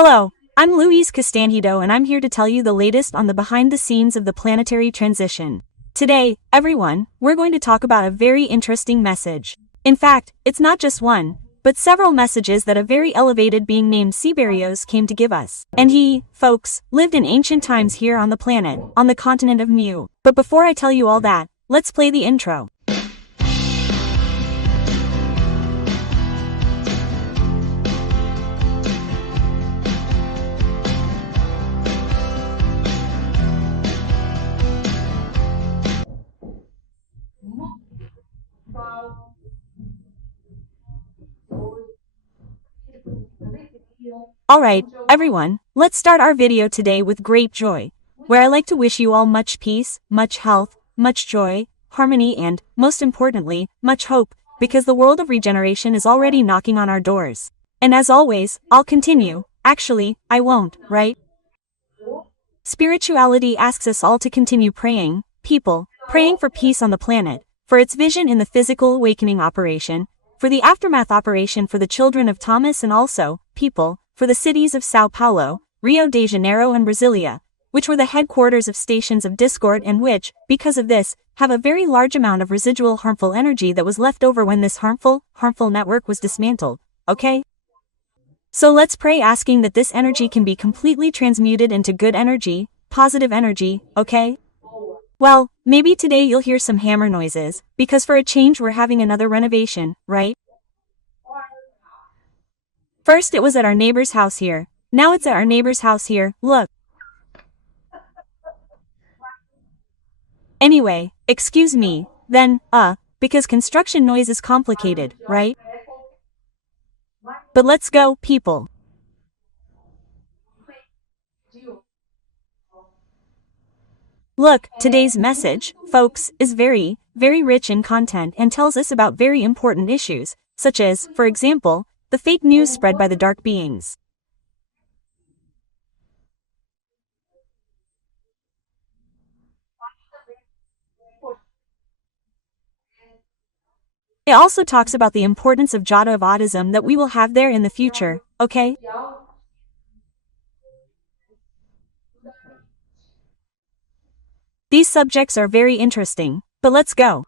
Hello, I'm Louise Castanhedo and I'm here to tell you the latest on the behind the scenes of the planetary transition. Today, everyone, we're going to talk about a very interesting message. In fact, it's not just one, but several messages that a very elevated being named Zacarias came to give us. And he, folks, lived in ancient times here on the planet, on the continent of Mu. But before I tell you all that, let's play the intro. Alright, everyone, let's start our video today with great joy, where I like to wish you all much peace, much health, much joy, harmony and, most importantly, much hope, because the world of regeneration is already knocking on our doors. And as always, I'll continue, actually, I won't, right? Spirituality asks us all to continue praying, people, praying for peace on the planet, for its vision in the physical awakening operation, for the aftermath operation for the children of Thomas and also, people, for the cities of Sao Paulo, Rio de Janeiro and Brasilia, which were the headquarters of stations of discord and which, because of this, have a very large amount of residual harmful energy that was left over when this harmful network was dismantled, okay? So let's pray asking that this energy can be completely transmuted into good energy, positive energy, okay? Well, maybe today you'll hear some hammer noises, because for a change we're having another renovation, right? First it was at our neighbor's house here, now it's at our neighbor's house here, look. Anyway, excuse me, then, because construction noise is complicated, right? But let's go, people. Look, today's message, folks, is very, very rich in content and tells us about very important issues, such as, for example, the fake news spread by the dark beings. It also talks about the importance of jhana of autism that we will have there in the future, okay? These subjects are very interesting, but let's go.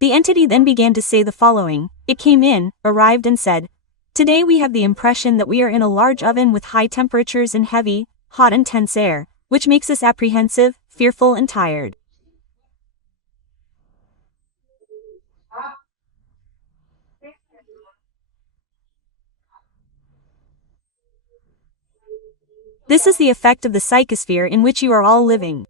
The entity then began to say the following. It came in, arrived and said, "Today we have the impression that we are in a large oven with high temperatures and heavy, hot and tense air, which makes us apprehensive, fearful and tired. This is the effect of the psychosphere in which you are all living."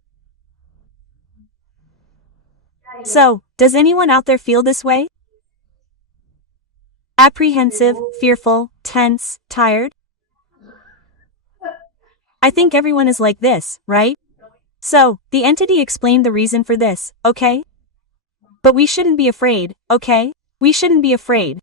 So, does anyone out there feel this way? Apprehensive, fearful, tense, tired? I think everyone is like this, right? So, the entity explained the reason for this, okay? But we shouldn't be afraid, okay? We shouldn't be afraid.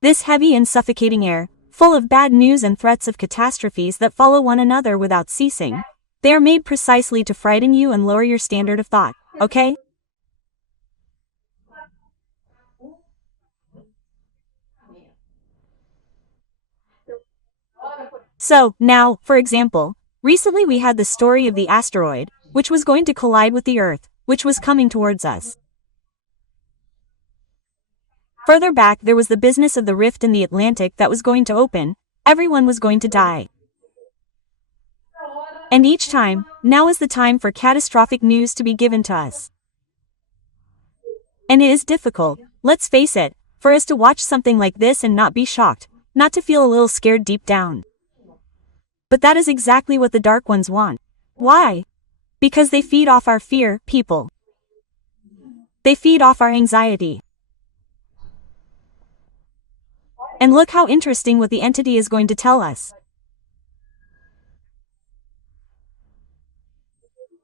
This heavy and suffocating air, full of bad news and threats of catastrophes that follow one another without ceasing, they are made precisely to frighten you and lower your standard of thought, okay? So, now, for example, recently we had the story of the asteroid, which was going to collide with the Earth, which was coming towards us. Further back there was the business of the rift in the Atlantic that was going to open, everyone was going to die. And each time, now is the time for catastrophic news to be given to us. And it is difficult, let's face it, for us to watch something like this and not be shocked, not to feel a little scared deep down. But that is exactly what the dark ones want. Why? Because they feed off our fear, people. They feed off our anxiety. And look how interesting what the entity is going to tell us.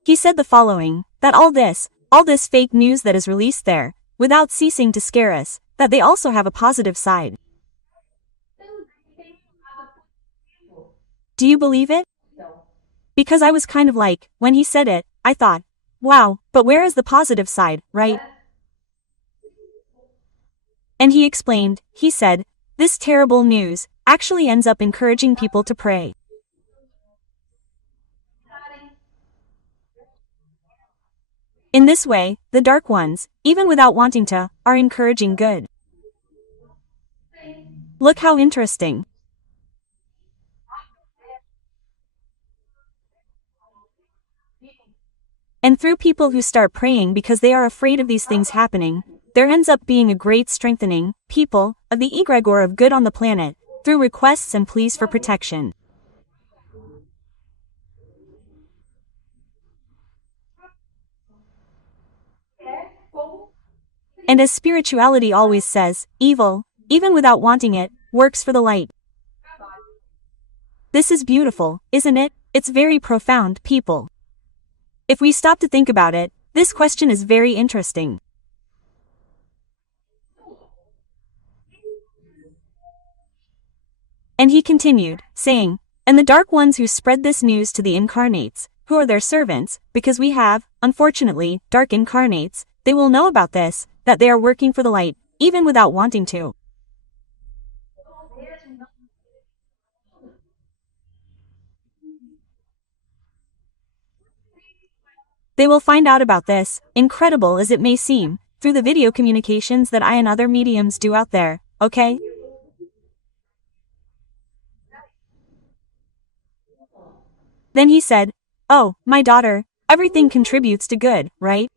He said the following, that all this fake news that is released there, without ceasing to scare us, that they also have a positive side. Do you believe it? Because I was kind of like, when he said it, I thought, wow, but where is the positive side, right? And he explained, he said, this terrible news actually ends up encouraging people to pray. In this way, the dark ones, even without wanting to, are encouraging good. Look how interesting. And through people who start praying because they are afraid of these things happening, there ends up being a great strengthening, people, of the egregore of good on the planet, through requests and pleas for protection. And as spirituality always says, evil, even without wanting it, works for the light. This is beautiful, isn't it? It's very profound, people. If we stop to think about it, this question is very interesting. And he continued, saying, and the dark ones who spread this news to the incarnates, who are their servants, because we have, unfortunately, dark incarnates, they will know about this, that they are working for the light, even without wanting to. They will find out about this, incredible as it may seem, through the video communications that I and other mediums do out there, okay? Then he said, oh, my daughter, everything contributes to good, right?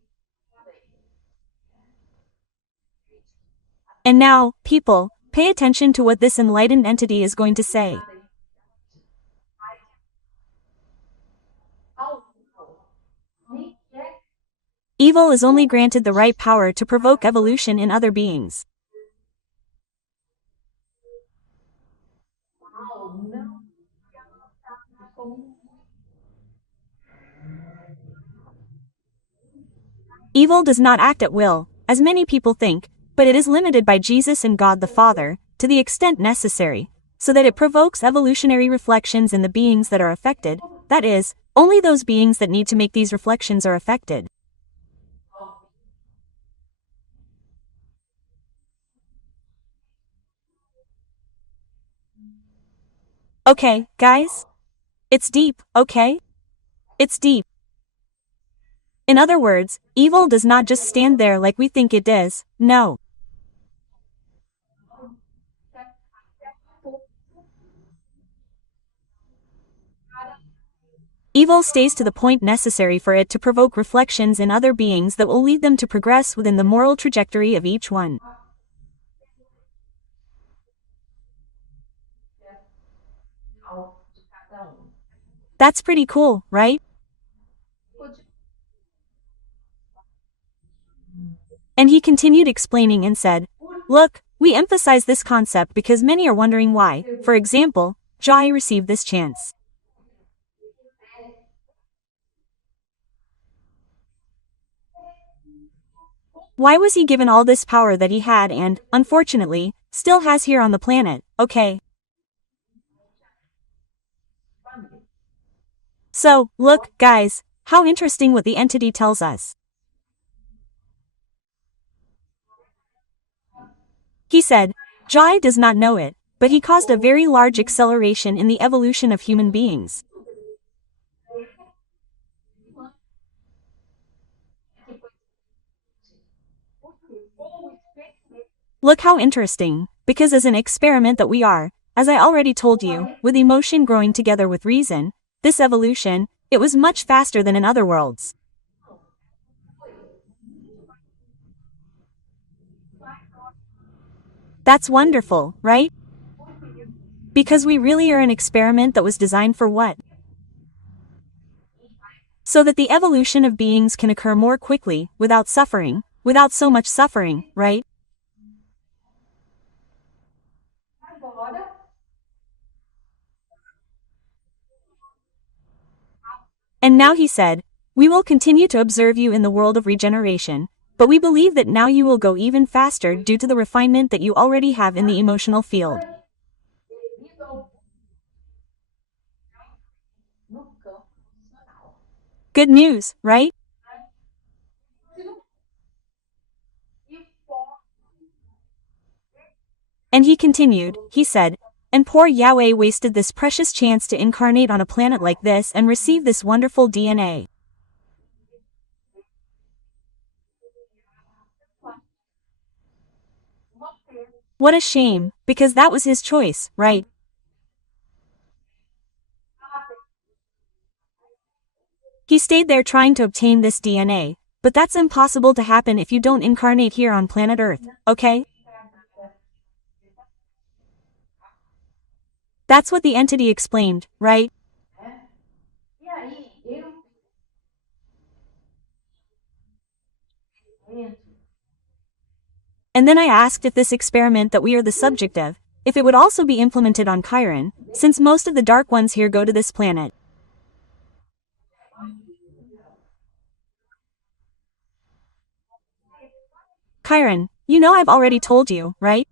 And now, people, pay attention to what this enlightened entity is going to say. Evil is only granted the right power to provoke evolution in other beings. Evil does not act at will, as many people think, but it is limited by Jesus and God the Father, to the extent necessary, so that it provokes evolutionary reflections in the beings that are affected, that is, only those beings that need to make these reflections are affected. Okay, guys? It's deep, okay? It's deep. In other words, evil does not just stand there like we think it does, no. Evil stays to the point necessary for it to provoke reflections in other beings that will lead them to progress within the moral trajectory of each one. That's pretty cool, right? And he continued explaining and said, look, we emphasize this concept because many are wondering why, for example, Jai received this chance. Why was he given all this power that he had and, unfortunately, still has here on the planet, okay? So, look, guys, how interesting what the entity tells us. He said, Jai does not know it, but he caused a very large acceleration in the evolution of human beings. Look how interesting, because as an experiment that we are, as I already told you, with emotion growing together with reason, this evolution, it was much faster than in other worlds. That's wonderful, right? Because we really are an experiment that was designed for what? So that the evolution of beings can occur more quickly, without suffering, without so much suffering, right? And now he said, we will continue to observe you in the world of regeneration, but we believe that now you will go even faster due to the refinement that you already have in the emotional field. Good news, right? And he continued, he said, and poor Yahweh wasted this precious chance to incarnate on a planet like this and receive this wonderful DNA. What a shame, because that was his choice, right? He stayed there trying to obtain this DNA, but that's impossible to happen if you don't incarnate here on planet Earth, okay? That's what the entity explained, right? And then I asked if this experiment that we are the subject of, if it would also be implemented on Chiron, since most of the dark ones here go to this planet. Chiron, you know I've already told you, right?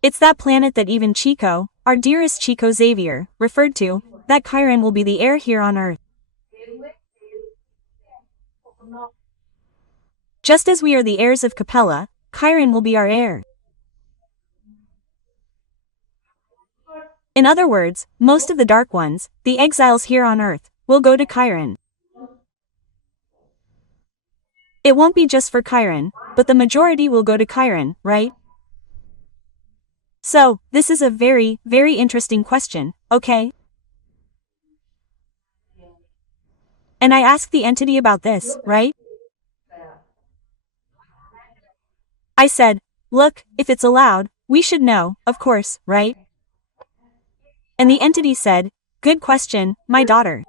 It's that planet that even Chico, our dearest Chico Xavier, referred to, that Chiron will be the heir here on Earth. Just as we are the heirs of Capella, Chiron will be our heir. In other words, most of the dark ones, the exiles here on Earth, will go to Chiron. It won't be just for Chiron, but the majority will go to Chiron, right? So, this is a very, very interesting question, okay? And I asked the entity about this, right? I said, look, if it's allowed, we should know, of course, right? And the entity said, good question, my daughter.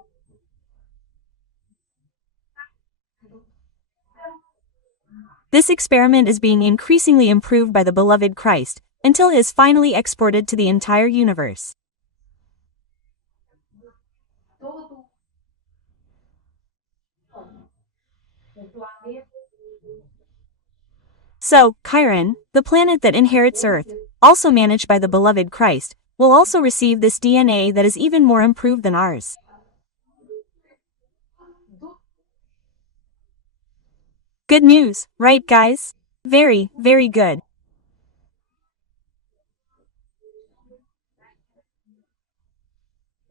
This experiment is being increasingly improved by the beloved Christ, until it is finally exported to the entire universe. So, Chiron, the planet that inherits Earth, also managed by the beloved Christ, will also receive this DNA that is even more improved than ours. Good news, right guys? Very, very good.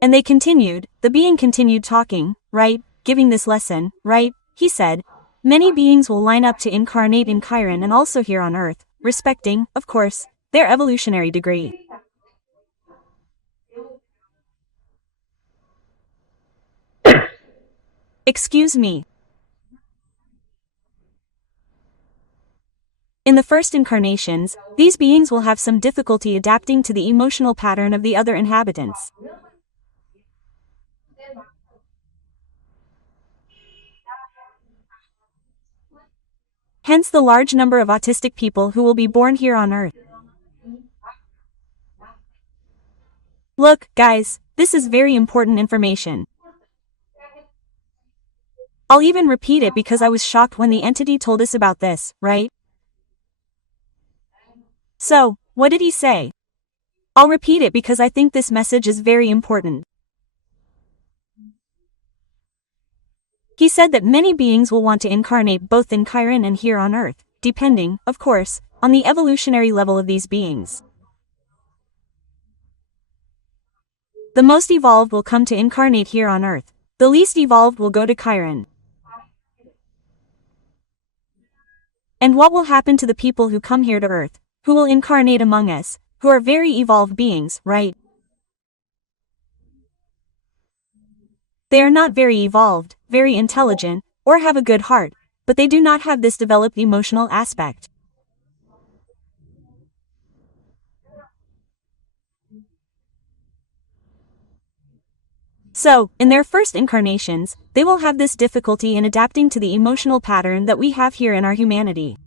And they continued, the being continued talking, right, giving this lesson, right, he said, many beings will line up to incarnate in Chiron and also here on Earth, respecting, of course, their evolutionary degree. Excuse me. In the first incarnations, these beings will have some difficulty adapting to the emotional pattern of the other inhabitants. Hence the large number of autistic people who will be born here on Earth. Look, guys, this is very important information. I'll even repeat it because I was shocked when the entity told us about this, right? So, what did he say? I'll repeat it because I think this message is very important. He said that many beings will want to incarnate both in Chiron and here on Earth, depending, of course, on the evolutionary level of these beings. The most evolved will come to incarnate here on Earth. The least evolved will go to Chiron. And what will happen to the people who come here to Earth, who will incarnate among us, who are very evolved beings, right? They are not very evolved, very intelligent, or have a good heart, but they do not have this developed emotional aspect. So, in their first incarnations, they will have this difficulty in adapting to the emotional pattern that we have here in our humanity.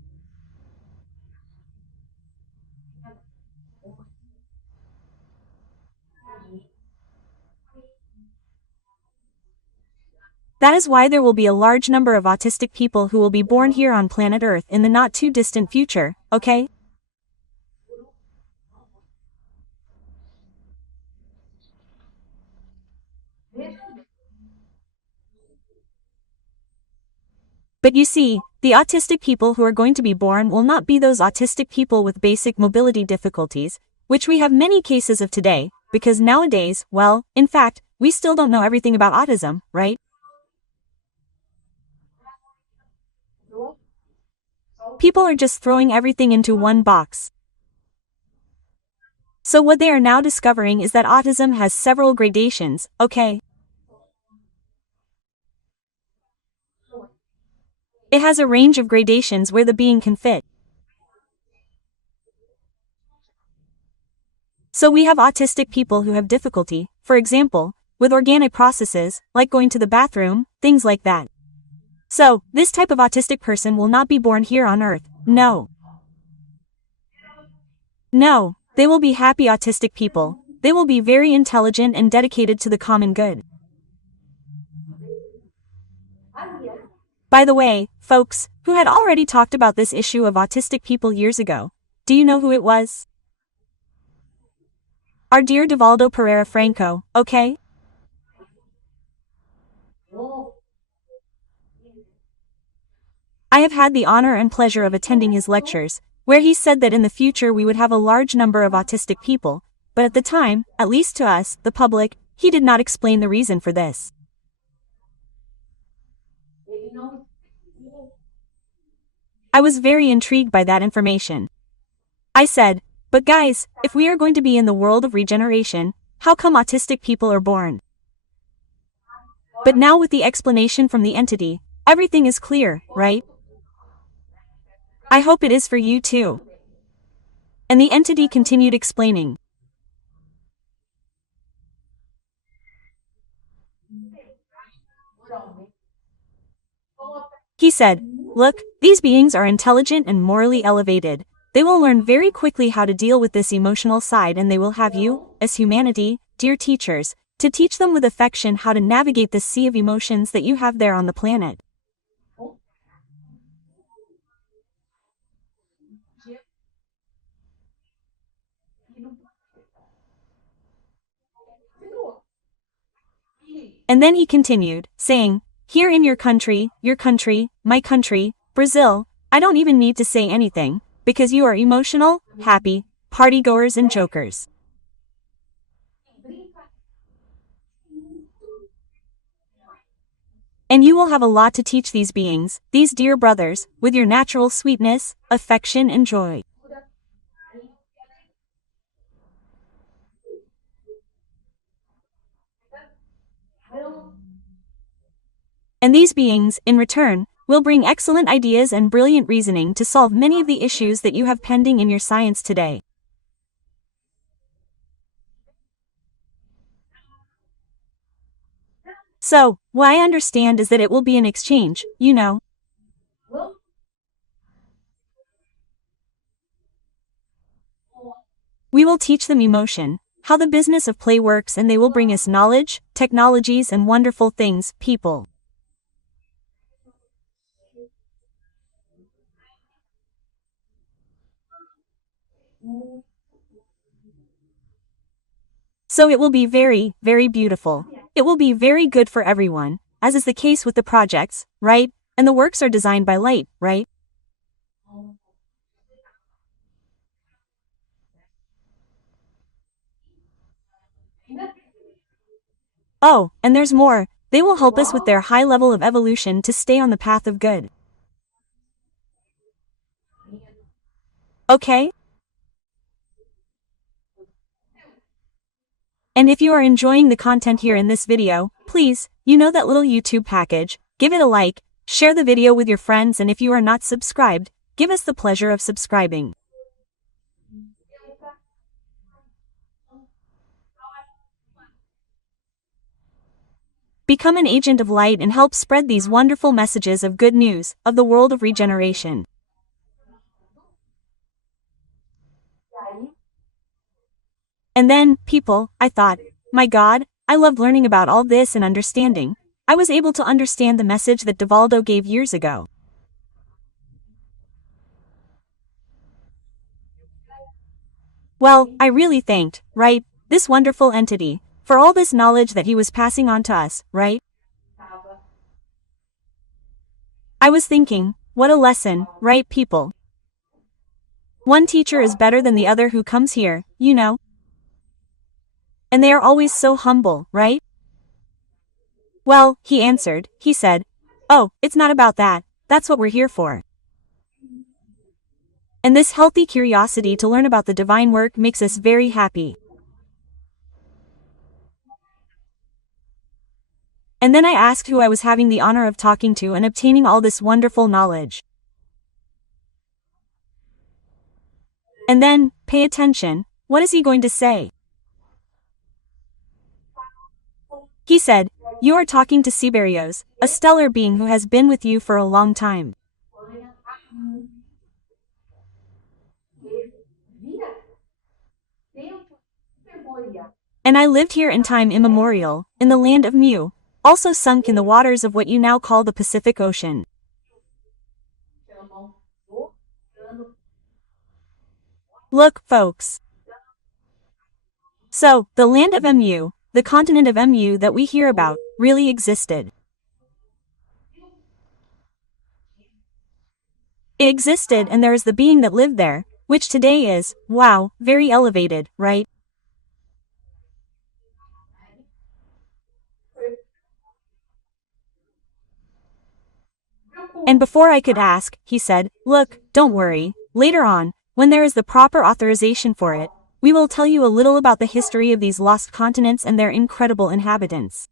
That is why there will be a large number of autistic people who will be born here on planet Earth in the not too distant future, okay? But you see, the autistic people who are going to be born will not be those autistic people with basic mobility difficulties, which we have many cases of today, because nowadays, well, in fact, we still don't know everything about autism, right? People are just throwing everything into one box. So what they are now discovering is that autism has several gradations, okay? It has a range of gradations where the being can fit. So we have autistic people who have difficulty, for example, with organic processes, like going to the bathroom, things like that. So, this type of autistic person will not be born here on Earth, no. No, they will be happy autistic people. They will be very intelligent and dedicated to the common good. By the way, folks, who had already talked about this issue of autistic people years ago, do you know who it was? Our dear Divaldo Pereira Franco, okay? I have had the honor and pleasure of attending his lectures, where he said that in the future we would have a large number of autistic people, but at the time, at least to us, the public, he did not explain the reason for this. I was very intrigued by that information. I said, but guys, if we are going to be in the world of regeneration, how come autistic people are born? But now with the explanation from the entity, everything is clear, right? I hope it is for you too. And the entity continued explaining. He said, look, these beings are intelligent and morally elevated. They will learn very quickly how to deal with this emotional side, and they will have you, as humanity, dear teachers, to teach them with affection how to navigate this sea of emotions that you have there on the planet. And then he continued, saying, here in your country, my country, Brazil, I don't even need to say anything, because you are emotional, happy, partygoers and jokers. And you will have a lot to teach these beings, these dear brothers, with your natural sweetness, affection and joy. And these beings, in return, will bring excellent ideas and brilliant reasoning to solve many of the issues that you have pending in your science today. So, what I understand is that it will be an exchange, you know. We will teach them emotion, how the business of play works, and they will bring us knowledge, technologies and wonderful things, people. So it will be very, very beautiful. It will be very good for everyone, as is the case with the projects, right? And the works are designed by light, right? Oh, and there's more. They will help us with their high level of evolution to stay on the path of good. Okay? And if you are enjoying the content here in this video, please, you know that little YouTube package, give it a like, share the video with your friends, and if you are not subscribed, give us the pleasure of subscribing. Become an agent of light and help spread these wonderful messages of good news, of the world of regeneration. And then, people, I thought, my God, I loved learning about all this and understanding. I was able to understand the message that Divaldo gave years ago. Well, I really thanked, right, this wonderful entity, for all this knowledge that he was passing on to us, right? I was thinking, what a lesson, right people? One teacher is better than the other who comes here, you know? And they are always so humble, right? Well, he answered, he said, oh, it's not about that, that's what we're here for. And this healthy curiosity to learn about the divine work makes us very happy. And then I asked who I was having the honor of talking to and obtaining all this wonderful knowledge. And then, pay attention, what is he going to say? He said, you are talking to Zacarias, a stellar being who has been with you for a long time. And I lived here in time immemorial, in the land of Mu, also sunk in the waters of what you now call the Pacific Ocean. Look, folks. So, the land of Mu, the continent of Mu that we hear about, really existed. It existed, and there is the being that lived there, which today is, wow, very elevated, right? And before I could ask, he said, look, don't worry, later on, when there is the proper authorization for it, we will tell you a little about the history of these lost continents and their incredible inhabitants.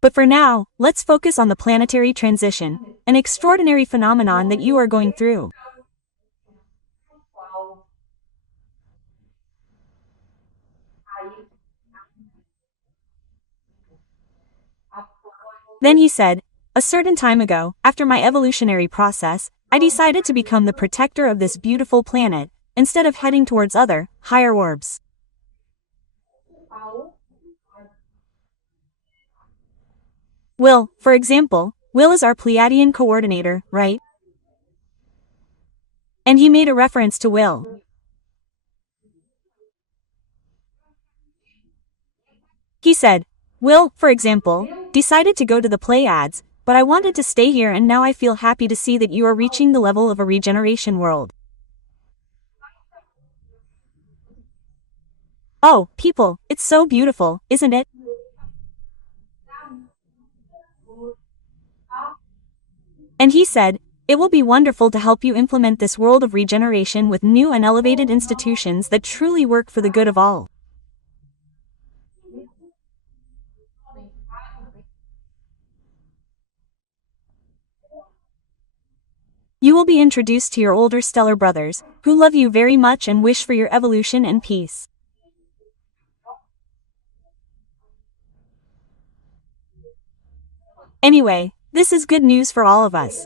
But for now, let's focus on the planetary transition, an extraordinary phenomenon that you are going through. Then he said, a certain time ago, after my evolutionary process, I decided to become the protector of this beautiful planet, instead of heading towards other, higher orbs. Will, for example, Will is our Pleiadian coordinator, right? And he made a reference to Will. He said, Will, for example, decided to go to the Pleiades, but I wanted to stay here and now I feel happy to see that you are reaching the level of a regeneration world. Oh, people, it's so beautiful, isn't it? And he said, it will be wonderful to help you implement this world of regeneration with new and elevated institutions that truly work for the good of all. You will be introduced to your older stellar brothers, who love you very much and wish for your evolution and peace. Anyway, this is good news for all of us.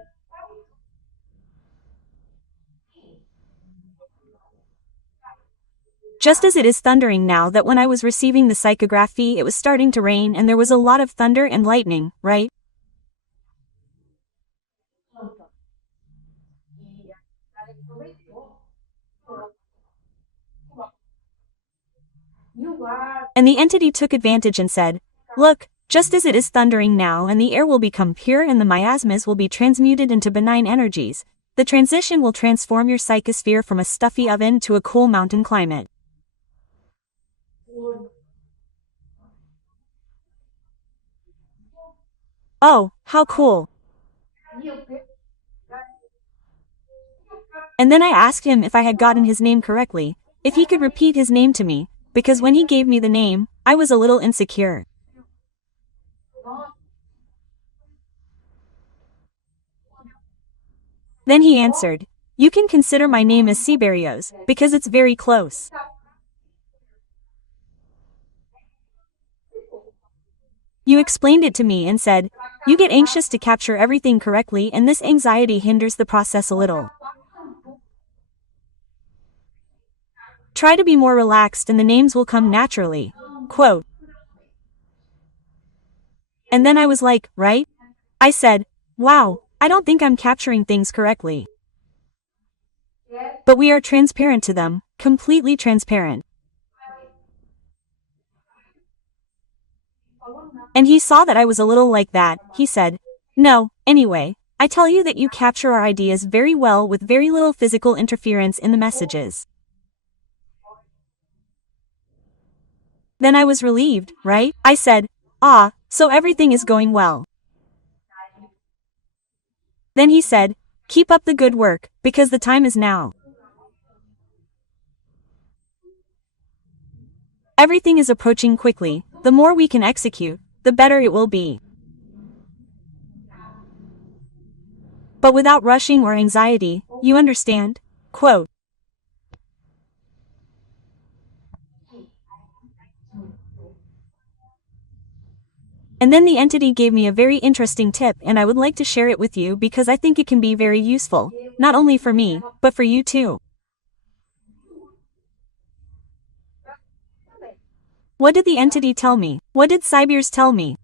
Just as it is thundering now that when I was receiving the psychography it was starting to rain and there was a lot of thunder and lightning, right? And the entity took advantage and said, look, just as it is thundering now and the air will become pure and the miasmas will be transmuted into benign energies, the transition will transform your psychosphere from a stuffy oven to a cool mountain climate. Oh, how cool. And then I asked him if I had gotten his name correctly, if he could repeat his name to me, because when he gave me the name, I was a little insecure. Then he answered, you can consider my name as Zacarias, because it's very close. You explained it to me and said, you get anxious to capture everything correctly and this anxiety hinders the process a little. Try to be more relaxed and the names will come naturally. Quote. And then I was like, right? I said, wow, I don't think I'm capturing things correctly. But we are transparent to them, completely transparent. And he saw that I was a little like that. He said, "No, anyway, I tell you that you capture our ideas very well with very little physical interference in the messages." Then I was relieved, right? I said, "Ah, so everything is going well." Then he said, "Keep up the good work, because the time is now. Everything is approaching quickly. The more we can execute, the better it will be. But without rushing or anxiety, you understand?" Quote. And then the entity gave me a very interesting tip, and I would like to share it with you because I think it can be very useful, not only for me, but for you too. What did the entity tell me? What did Zacarias tell me?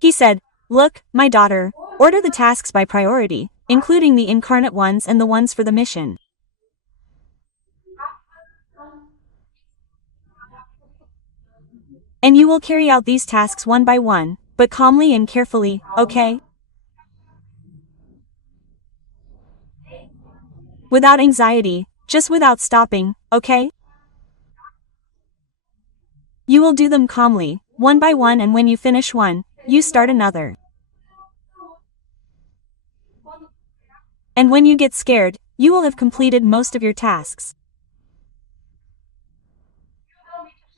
He said, "Look, my daughter, order the tasks by priority, including the incarnate ones and the ones for the mission. And you will carry out these tasks one by one, but calmly and carefully, okay? Without anxiety, just without stopping, okay? You will do them calmly, one by one, and when you finish one, you start another. And when you get scared, you will have completed most of your tasks."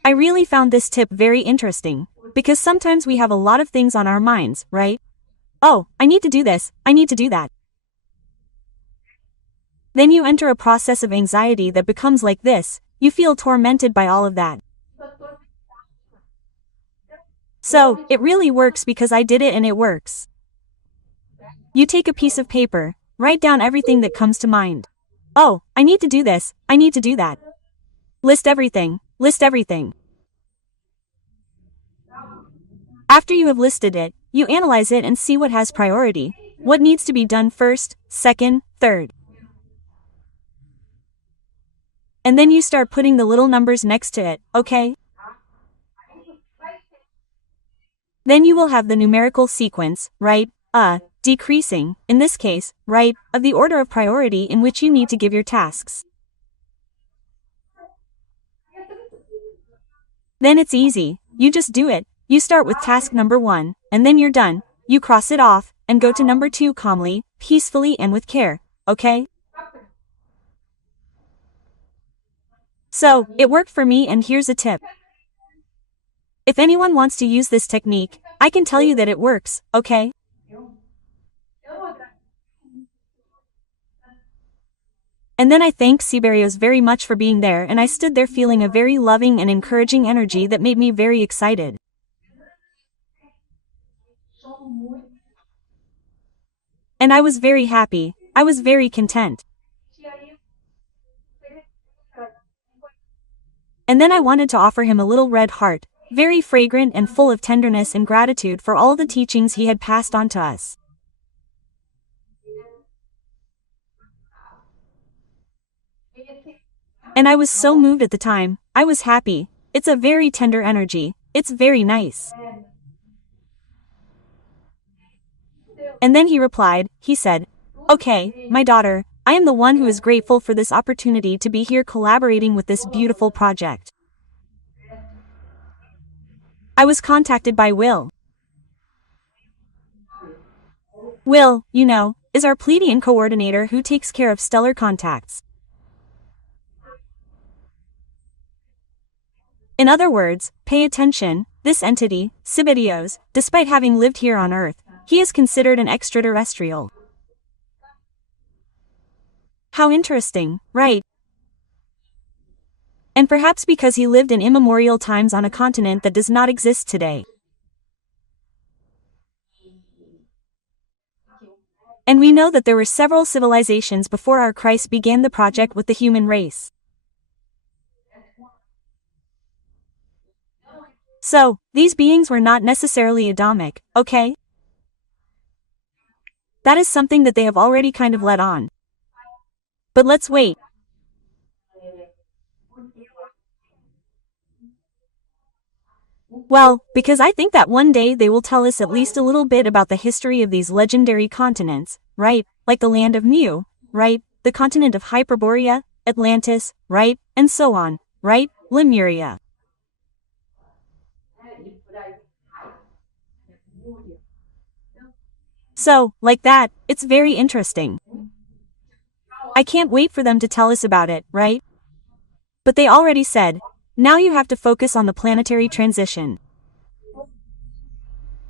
I really found this tip very interesting, because sometimes we have a lot of things on our minds, right? Oh, I need to do this, I need to do that. Then you enter a process of anxiety that becomes like this, you feel tormented by all of that. So, it really works because I did it and it works. You take a piece of paper, write down everything that comes to mind. Oh, I need to do this, I need to do that. List everything, list everything. After you have listed it, you analyze it and see what has priority, what needs to be done first, second, third. And then you start putting the little numbers next to it, okay? Then you will have the numerical sequence, right? Decreasing, in this case, right, of the order of priority in which you need to give your tasks. Then it's easy, you just do it. You start with task number 1, and then you're done, you cross it off, and go to number 2 calmly, peacefully and with care, okay? So, it worked for me, and here's a tip. If anyone wants to use this technique, I can tell you that it works, okay? And then I thanked Zacarias very much for being there, and I stood there feeling a very loving and encouraging energy that made me very excited. And I was very happy, I was very content. And then I wanted to offer him a little red heart, very fragrant and full of tenderness and gratitude for all the teachings he had passed on to us. And I was so moved at the time, I was happy. It's a very tender energy, it's very nice. And then he replied, he said, "Okay, my daughter, I am the one who is grateful for this opportunity to be here collaborating with this beautiful project. I was contacted by Will. Will, you know, is our Pleiadian coordinator who takes care of stellar contacts. In other words, pay attention, this entity, Zacarias, despite having lived here on Earth, he is considered an extraterrestrial. How interesting, right? And perhaps because he lived in immemorial times on a continent that does not exist today. And we know that there were several civilizations before our Christ began the project with the human race. So, these beings were not necessarily Adamic, okay? That is something that they have already kind of let on. But let's wait. Well, because I think that one day they will tell us at least a little bit about the history of these legendary continents, right? Like the land of Mu, right? The continent of Hyperborea, Atlantis, right? And so on, right? Lemuria. So, like that, it's very interesting. I can't wait for them to tell us about it, right? But they already said, now you have to focus on the planetary transition.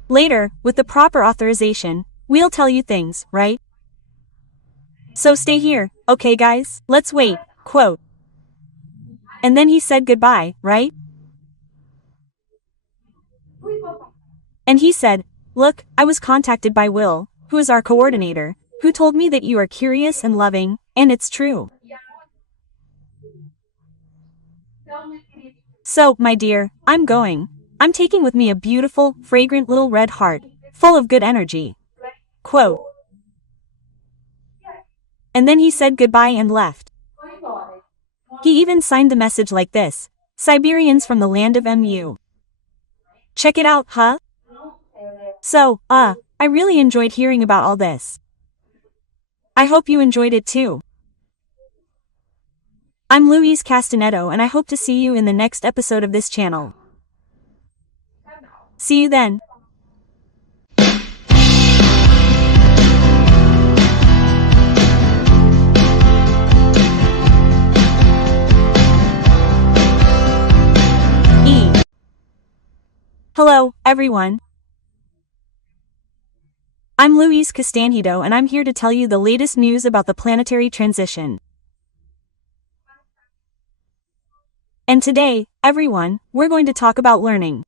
Later, with the proper authorization, we'll tell you things, right? So stay here, okay guys? Let's wait, quote. And then he said goodbye, right? And he said, look, I was contacted by Will, who is our coordinator, who told me that you are curious and loving, and it's true. So, my dear, I'm going. I'm taking with me a beautiful, fragrant little red heart, full of good energy. Quote. And then he said goodbye and left. He even signed the message like this: Siberians from the land of Mu. Check it out, huh? So, I really enjoyed hearing about all this. I hope you enjoyed it too. I'm Louise Castanhedo and I hope to see you in the next episode of this channel. See you then. Hello, everyone. I'm Louise Castanhedo and I'm here to tell you the latest news about the planetary transition. And today, everyone, we're going to talk about learning.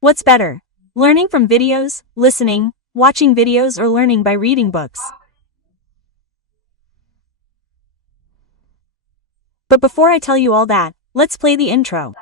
What's better? Learning from videos, listening, watching videos, or learning by reading books? But before I tell you all that, let's play the intro.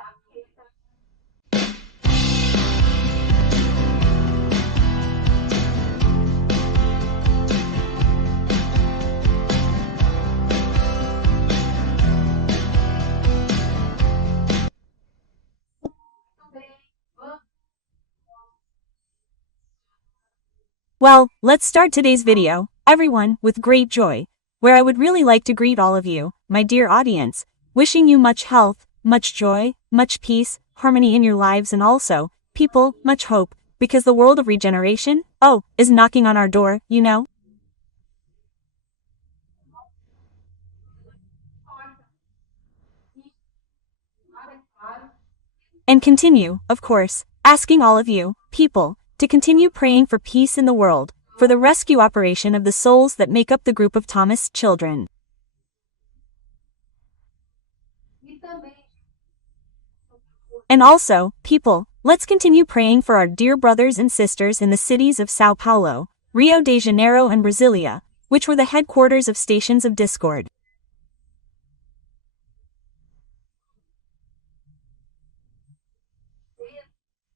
Well, let's start today's video, everyone, with great joy, where I would really like to greet all of you, my dear audience, wishing you much health, much joy, much peace, harmony in your lives, and also, people, much hope, because the world of regeneration, is knocking on our door, you know? And continue, of course, asking all of you, people, to continue praying for peace in the world, for the rescue operation of the souls that make up the group of Thomas children. And also, people, let's continue praying for our dear brothers and sisters in the cities of Sao Paulo, Rio de Janeiro and Brasilia, which were the headquarters of stations of discord.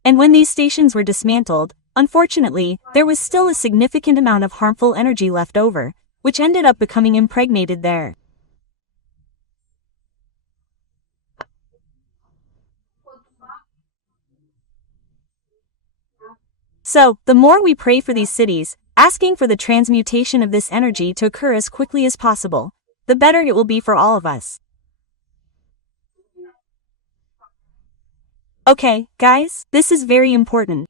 And when these stations were dismantled, unfortunately, there was still a significant amount of harmful energy left over, which ended up becoming impregnated there. So, the more we pray for these cities, asking for the transmutation of this energy to occur as quickly as possible, the better it will be for all of us. Okay, guys, this is very important.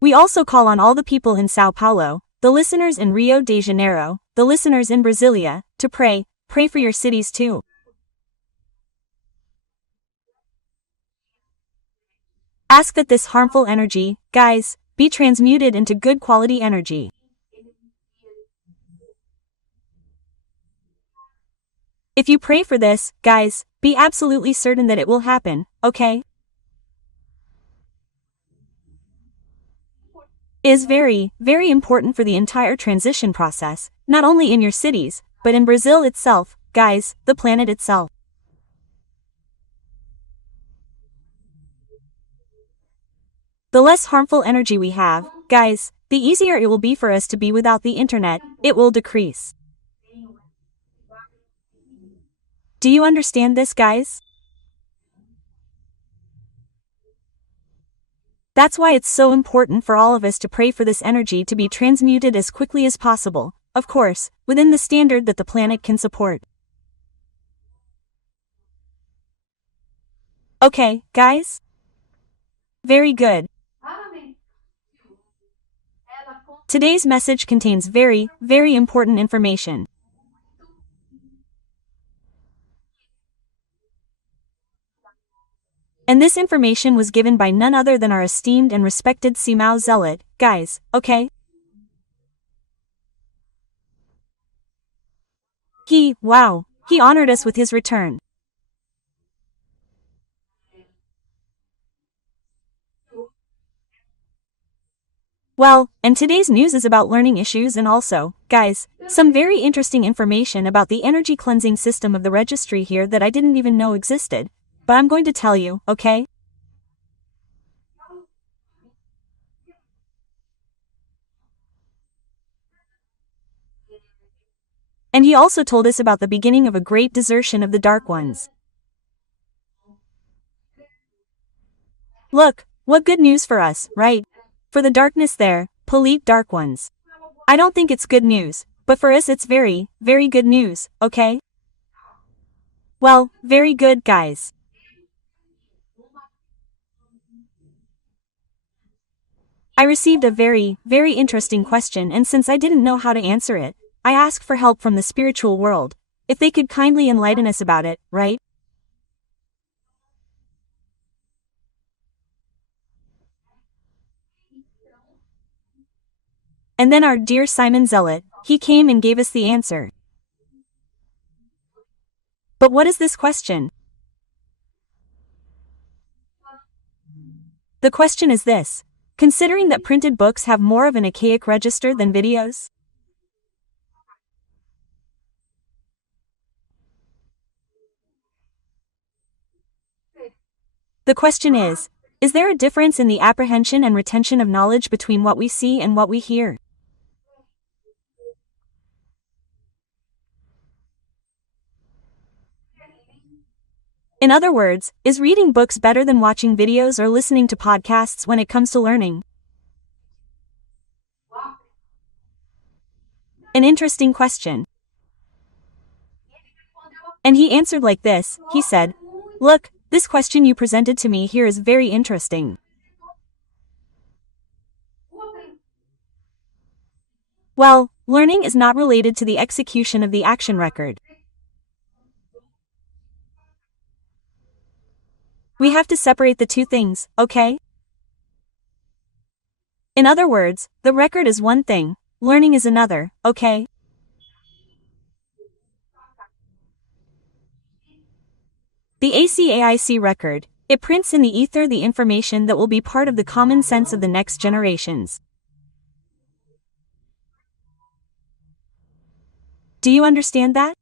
We also call on all the people in Sao Paulo, the listeners in Rio de Janeiro, the listeners in Brasilia, to pray for your cities too. Ask that this harmful energy, guys, be transmuted into good quality energy. If you pray for this, guys, be absolutely certain that it will happen, okay? It is very, very important for the entire transition process, not only in your cities, but in Brazil itself, guys, the planet itself. The less harmful energy we have, guys, the easier it will be for us to be without the internet, it will decrease. Do you understand this, guys? That's why it's so important for all of us to pray for this energy to be transmuted as quickly as possible, of course, within the standard that the planet can support. Okay, guys? Very good. Today's message contains very, very important information. And this information was given by none other than our esteemed and respected Simao Zealot, guys, okay? He honored us with his return. Well, and today's news is about learning issues and also, guys, some very interesting information about the energy cleansing system of the registry here that I didn't even know existed. But I'm going to tell you, okay? And he also told us about the beginning of a great desertion of the Dark Ones. Look, what good news for us, right? For the darkness there, polite Dark Ones. I don't think it's good news, but for us it's very, very good news, okay? Well, very good, guys. I received a very, very interesting question, and since I didn't know how to answer it, I asked for help from the spiritual world, if they could kindly enlighten us about it, right? And then our dear Simon Zealot, he came and gave us the answer. But what is this question? The question is this: considering that printed books have more of an archaic register than videos? The question is there a difference in the apprehension and retention of knowledge between what we see and what we hear? In other words, is reading books better than watching videos or listening to podcasts when it comes to learning? An interesting question. And he answered like this, he said, "Look, this question you presented to me here is very interesting. Well, learning is not related to the execution of the action record. We have to separate the two things, okay? In other words, the record is one thing, learning is another, okay? The ACAIC record, it prints in the ether the information that will be part of the common sense of the next generations. Do you understand that?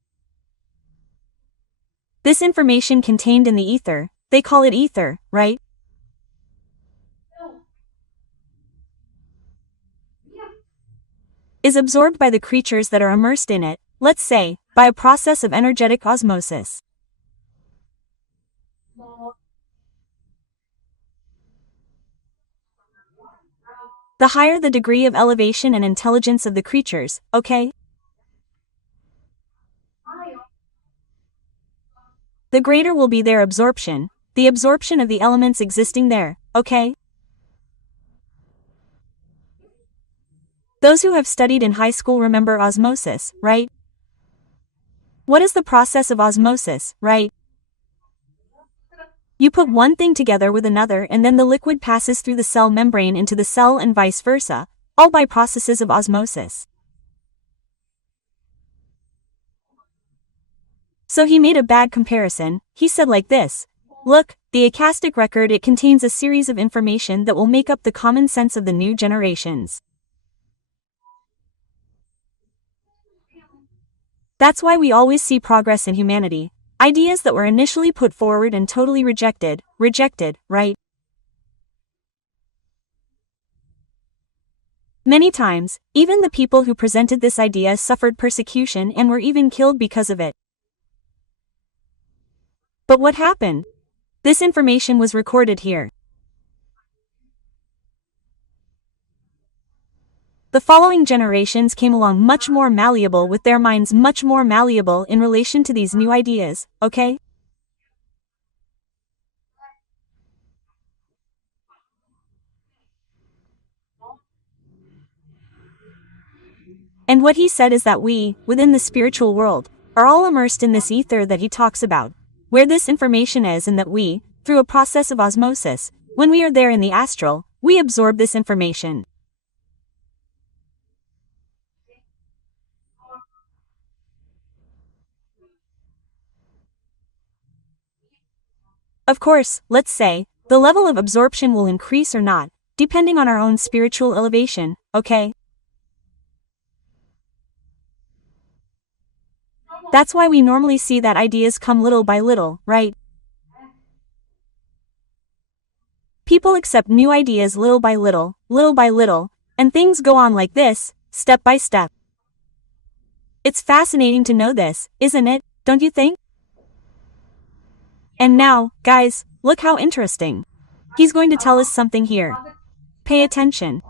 This information contained in the ether, they call it ether, right? Is absorbed by the creatures that are immersed in it, let's say, by a process of energetic osmosis. The higher the degree of elevation and intelligence of the creatures, okay? The greater will be their absorption, the absorption of the elements existing there, okay? Those who have studied in high school remember osmosis, right? What is the process of osmosis, right? You put one thing together with another and then the liquid passes through the cell membrane into the cell and vice versa, all by processes of osmosis. So he made a bad comparison. He said like this: look, the Akastic record, it contains a series of information that will make up the common sense of the new generations. That's why we always see progress in humanity. Ideas that were initially put forward and totally rejected, right? Many times, even the people who presented this idea suffered persecution and were even killed because of it. But what happened? This information was recorded here. The following generations came along much more malleable, with their minds much more malleable in relation to these new ideas, okay? And what he said is that we, within the spiritual world, are all immersed in this ether that he talks about, where this information is, and that we, through a process of osmosis, when we are there in the astral, we absorb this information. Of course, let's say, the level of absorption will increase or not, depending on our own spiritual elevation, okay? That's why we normally see that ideas come little by little, right? People accept new ideas little by little, and things go on like this, step by step. It's fascinating to know this, isn't it, don't you think? And now, guys, look how interesting. He's going to tell us something here. Pay attention.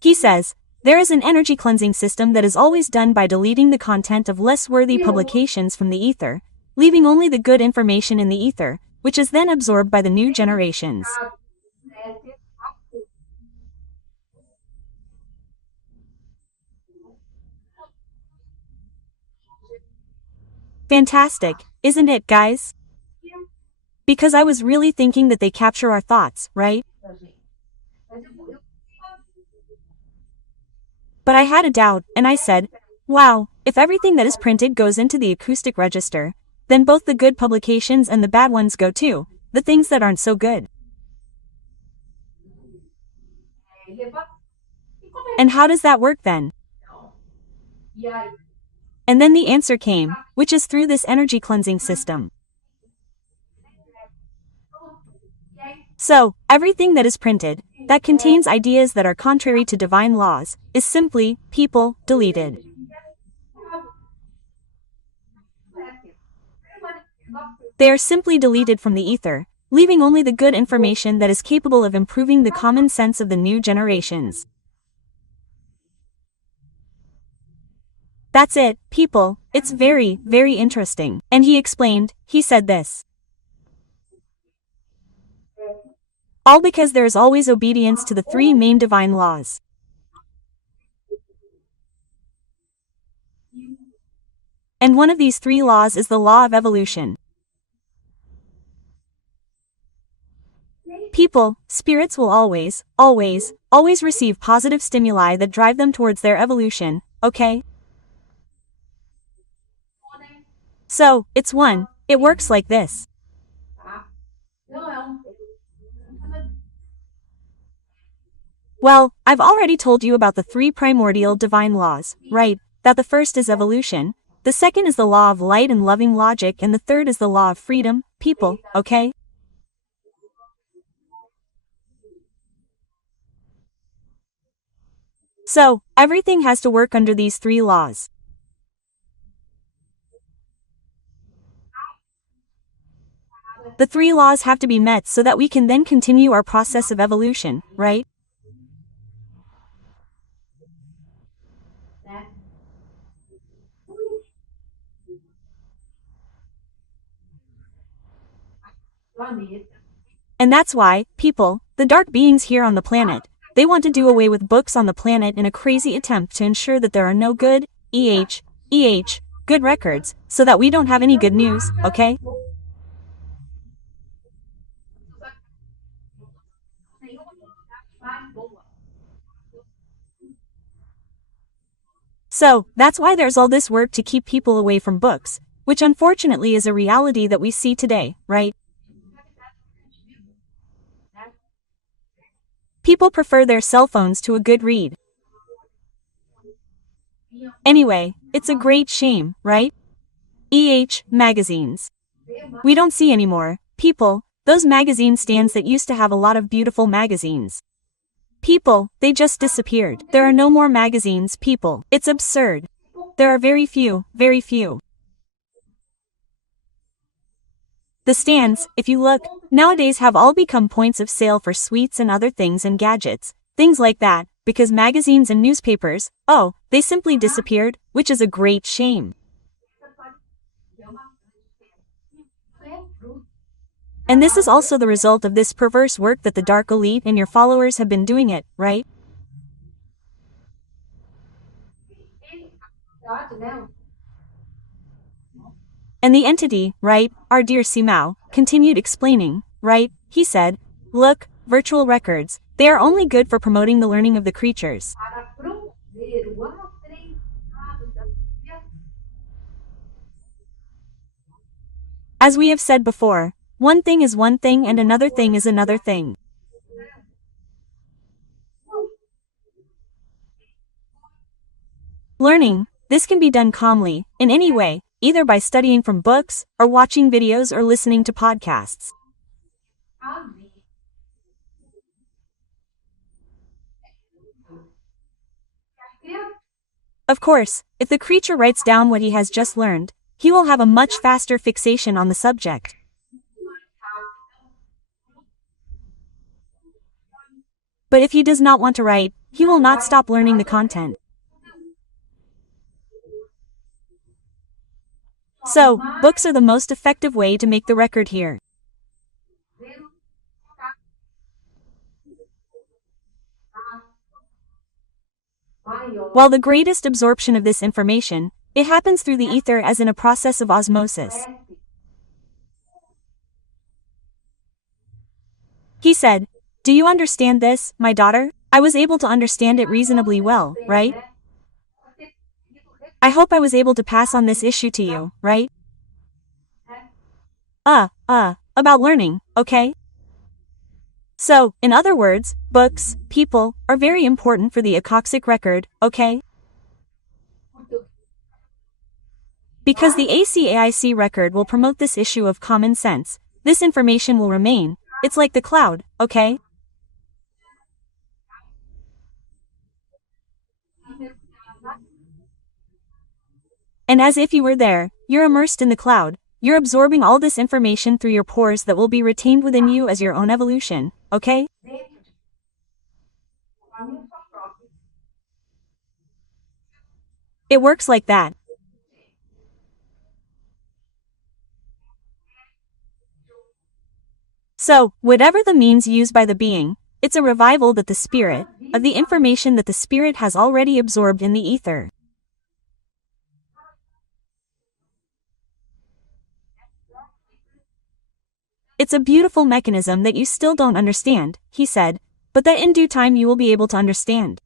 He says, there is an energy cleansing system that is always done by deleting the content of less worthy publications from the ether, leaving only the good information in the ether, which is then absorbed by the new generations. Fantastic, isn't it, guys? Because I was really thinking that they capture our thoughts, right? But I had a doubt, and I said, wow, if everything that is printed goes into the acoustic register, then both the good publications and the bad ones go too, the things that aren't so good. And how does that work then? And then the answer came, which is through this energy cleansing system. So, everything that is printed, that contains ideas that are contrary to divine laws, is simply, people, deleted. They are simply deleted from the ether, leaving only the good information that is capable of improving the common sense of the new generations. That's it, people, it's very, very interesting. And he explained, he said this. All because there is always obedience to the three main divine laws. And one of these three laws is the law of evolution. People, spirits will always, always, always receive positive stimuli that drive them towards their evolution, okay? So, it works like this. Well, I've already told you about the three primordial divine laws, right? That the first is evolution, the second is the law of light and loving logic, and the third is the law of freedom, people, okay? So, everything has to work under these three laws. The three laws have to be met so that we can then continue our process of evolution, right? And that's why, people, the dark beings here on the planet, they want to do away with books on the planet in a crazy attempt to ensure that there are no good, good records, so that we don't have any good news, okay? So, that's why there's all this work to keep people away from books, which unfortunately is a reality that we see today, right? People prefer their cell phones to a good read. Anyway, it's a great shame, right? Magazines. We don't see anymore, people, those magazine stands that used to have a lot of beautiful magazines. People, they just disappeared. There are no more magazines, people. It's absurd. There are very few, very few. The stands, if you look, nowadays have all become points of sale for sweets and other things and gadgets, things like that, because magazines and newspapers, oh, they simply disappeared, which is a great shame. And this is also the result of this perverse work that the dark elite and your followers have been doing it, right? And the entity, right, our dear Simao, continued explaining, right, he said, look, virtual records, they are only good for promoting the learning of the creatures. As we have said before, one thing is one thing and another thing is another thing. Learning, this can be done calmly, in any way, either by studying from books, or watching videos or listening to podcasts. Of course, if the creature writes down what he has just learned, he will have a much faster fixation on the subject. But if he does not want to write, he will not stop learning the content. So, books are the most effective way to make the record here. While the greatest absorption of this information, it happens through the ether as in a process of osmosis. He said, do you understand this, my daughter? I was able to understand it reasonably well, right? I hope I was able to pass on this issue to you, right? About learning, okay? So, in other words, books, people, are very important for the Akashic record, okay? Because the ACAIC record will promote this issue of common sense, this information will remain, it's like the cloud, okay? And as if you were there, you're immersed in the cloud, you're absorbing all this information through your pores that will be retained within you as your own evolution, okay? It works like that. So, whatever the means used by the being, it's a revival that the spirit, of the information that the spirit has already absorbed in the ether. It's a beautiful mechanism that you still don't understand, he said, but that in due time you will be able to understand.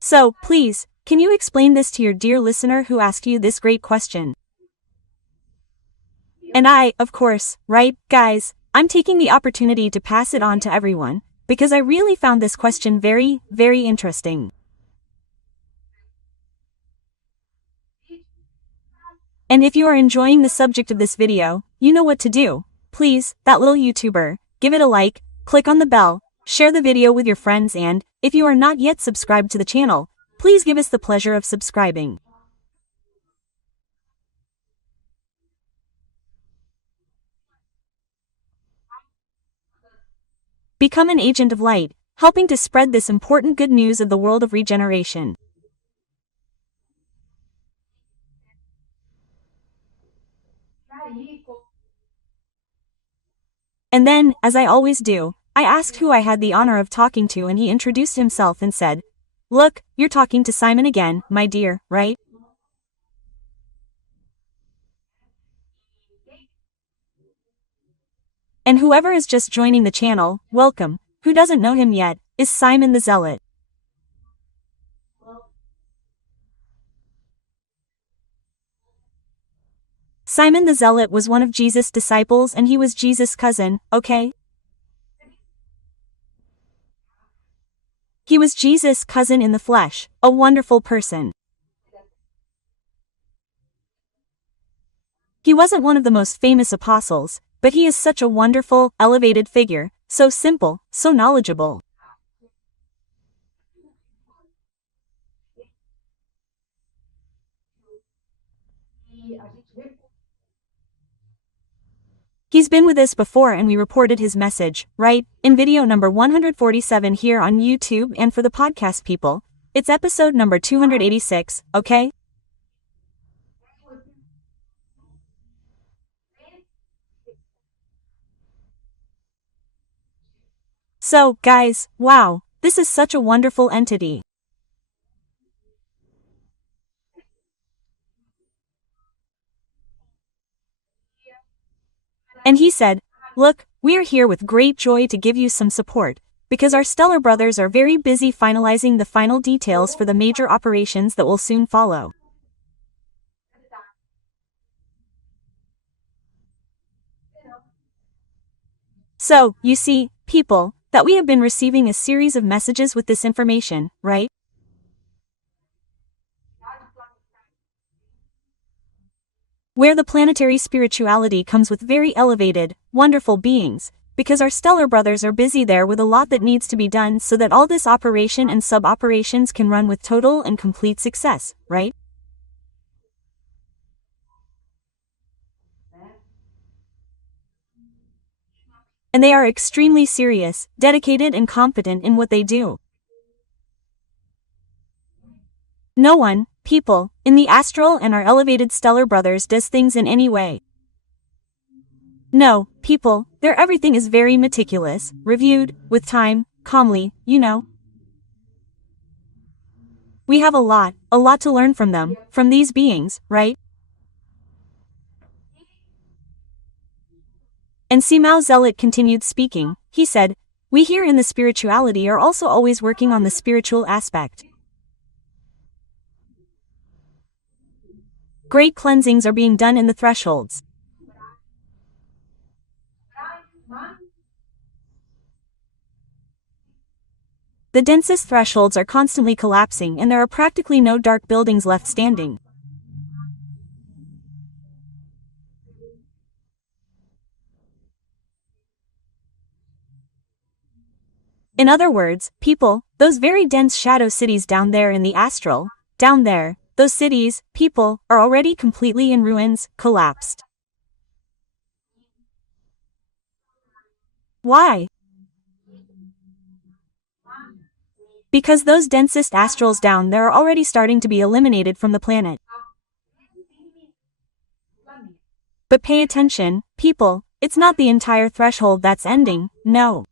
So, please, can you explain this to your dear listener who asked you this great question? And I, of course, right, guys, I'm taking the opportunity to pass it on to everyone, because I really found this question very, very interesting. And if you are enjoying the subject of this video, you know what to do. Please, that little YouTuber, give it a like, click on the bell, share the video with your friends and, if you are not yet subscribed to the channel, please give us the pleasure of subscribing. Become an agent of light, helping to spread this important good news of the world of regeneration. And then, as I always do, I asked who I had the honor of talking to and he introduced himself and said, look, you're talking to Simon again, my dear, right? And whoever is just joining the channel, welcome, who doesn't know him yet, is Simon the Zealot. Simon the Zealot was one of Jesus' disciples and he was Jesus' cousin, okay? He was Jesus' cousin in the flesh, a wonderful person. He wasn't one of the most famous apostles, But he is such a wonderful, elevated figure, so simple, so knowledgeable. He's been with us before and we reported his message, right? In video number 147 here on YouTube, and for the podcast people, it's episode number 286, okay? So, guys, wow, this is such a wonderful entity. And he said, look, we are here with great joy to give you some support, because our stellar brothers are very busy finalizing the final details for the major operations that will soon follow. So, you see, people, that we have been receiving a series of messages with this information, right? Where the planetary spirituality comes with very elevated, wonderful beings, because our stellar brothers are busy there with a lot that needs to be done so that all this operation and sub-operations can run with total and complete success, right? And they are extremely serious, dedicated and competent in what they do. No one, people, in the astral and our elevated stellar brothers does things in any way. No, people, their everything is very meticulous, reviewed, with time, calmly, you know. We have a lot to learn from them, from these beings, right? And Simao Zealot continued speaking. He said, we here in the spirituality are also always working on the spiritual aspect. Great cleansings are being done in the thresholds. The densest thresholds are constantly collapsing and there are practically no dark buildings left standing. In other words, people, those very dense shadow cities down there in the astral, down there, those cities, people, are already completely in ruins, collapsed. Why? Because those densest astrals down there are already starting to be eliminated from the planet. But pay attention, people, it's not the entire threshold that's ending, no.